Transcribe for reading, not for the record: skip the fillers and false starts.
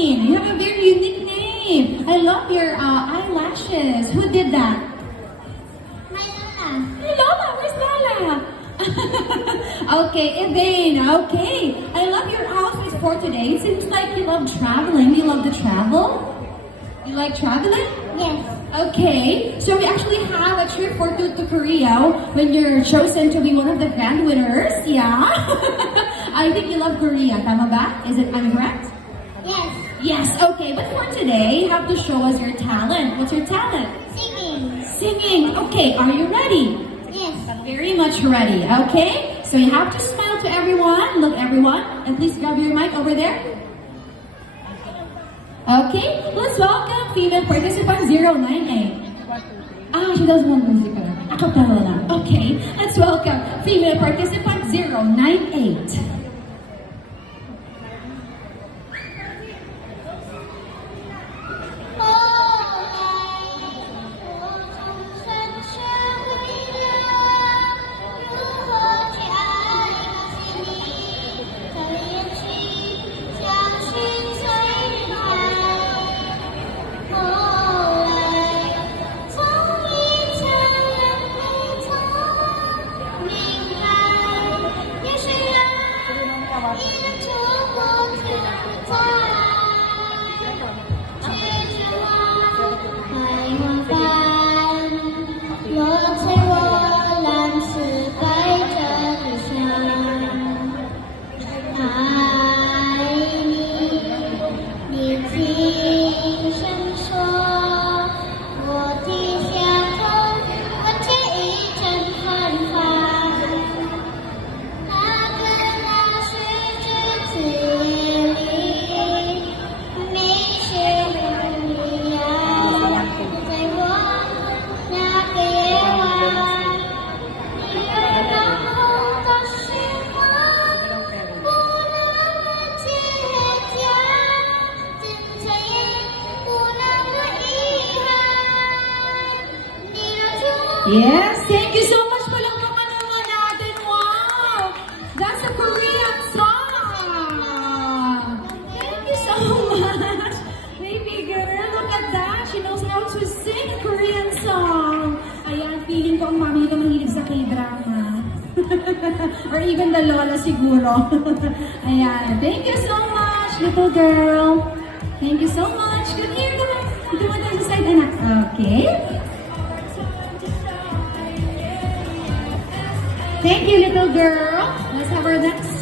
name. You have a very unique name. I love your eyelashes. Who did that? My Lola. Hey, Lola, where's Lola? Okay, Elaine, okay. I love your outfits for today. It seems like you love traveling. You love to travel? You like traveling? Yes. Okay, so we actually have a trip for to Korea when you're chosen to be one of the grand winners. Yeah. I think you love Korea. Tama ba? Am I correct? Yes. Yes, okay. But for today, you have to show us your talent. What's your talent? Singing. Singing. Okay, are you ready? Yes. Very much ready. Okay, so you have to smile to everyone. Look, everyone. And please grab your mic over there. Okay, let's welcome female participant 098. She doesn't want musical. Acapella lang. Okay, let's welcome female participant 098. Yes, thank you so much. Palakpakan naman natin. Wow! That's a Korean song. Thank you so much. Baby girl, look at that. She knows how to sing a Korean song. Ayan, feeling ko ang mami nito mahilig sa K-drama. Or even the lola siguro. Ayan, thank you so much, little girl. Thank you so much. Good here naman. Ito mo tayo sa side, anak. Okay. Thank you, little girl. Let's have our next